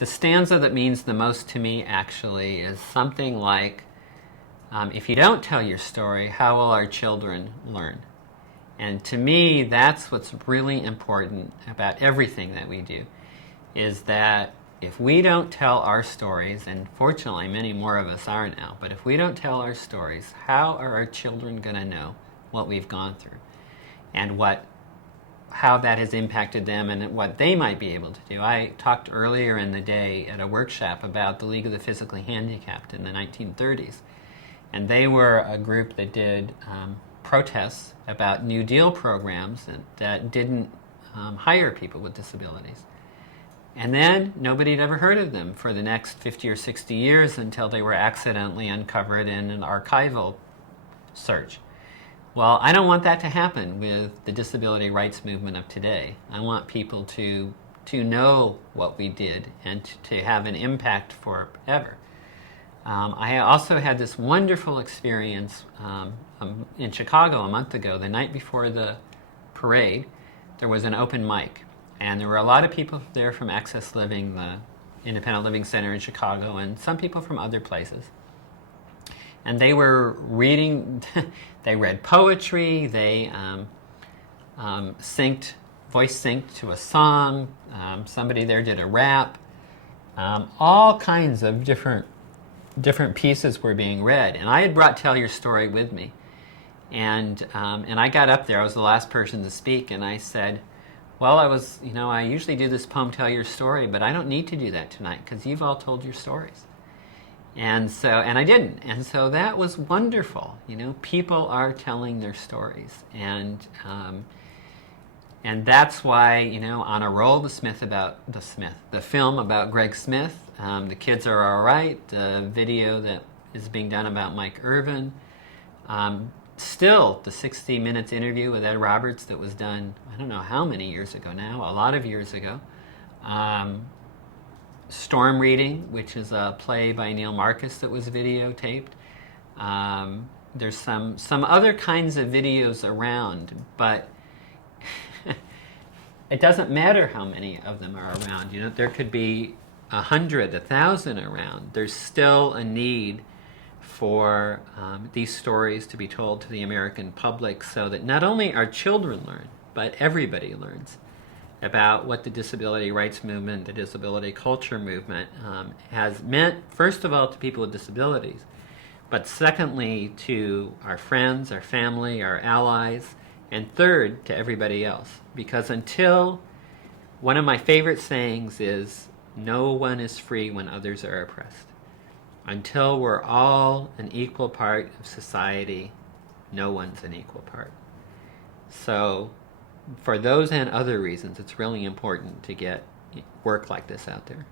The stanza that means the most to me actually is something like, if you don't tell your story, how will our children learn? And to me, that's what's really important about everything that we do, is that if we don't tell our stories, and fortunately many more of us are now, but if we don't tell our stories, how are our children going to know what we've gone through and how that has impacted them and what they might be able to do? I talked earlier in the day at a workshop about the League of the Physically Handicapped in the 1930s, and they were a group that did protests about New Deal programs that didn't hire people with disabilities. And then nobody had ever heard of them for the next 50 or 60 years until they were accidentally uncovered in an archival search. Well, I don't want that to happen with the disability rights movement of today. I want people to know what we did and to have an impact forever. I also had this wonderful experience in Chicago a month ago. The night before the parade, there was an open mic. And there were a lot of people there from Access Living, the Independent Living Center in Chicago, and some people from other places. And they were reading, they read poetry, they voice synced to a song, somebody there did a rap. All kinds of different pieces were being read. And I had brought Tell Your Story with me. And I got up there, I was the last person to speak, and I said, well, I usually do this poem, Tell Your Story, but I don't need to do that tonight because you've all told your stories. And I didn't. And so that was wonderful. People are telling their stories. And that's why, on a roll, the film about Greg Smith, The Kids Are All Right, the video that is being done about Mike Irvin, still the 60 Minutes interview with Ed Roberts that was done, I don't know how many years ago now, a lot of years ago. Storm Reading, which is a play by Neil Marcus that was videotaped. There's some other kinds of videos around, but it doesn't matter how many of them are around. There could be 100, 1,000 around. There's still a need for these stories to be told to the American public so that not only our children learn, but everybody learns about what the disability rights movement, the disability culture movement has meant, first of all, to people with disabilities, but secondly, to our friends, our family, our allies, and third, to everybody else. Because one of my favorite sayings is, no one is free when others are oppressed. Until we're all an equal part of society, no one's an equal part. So for those and other reasons, it's really important to get work like this out there.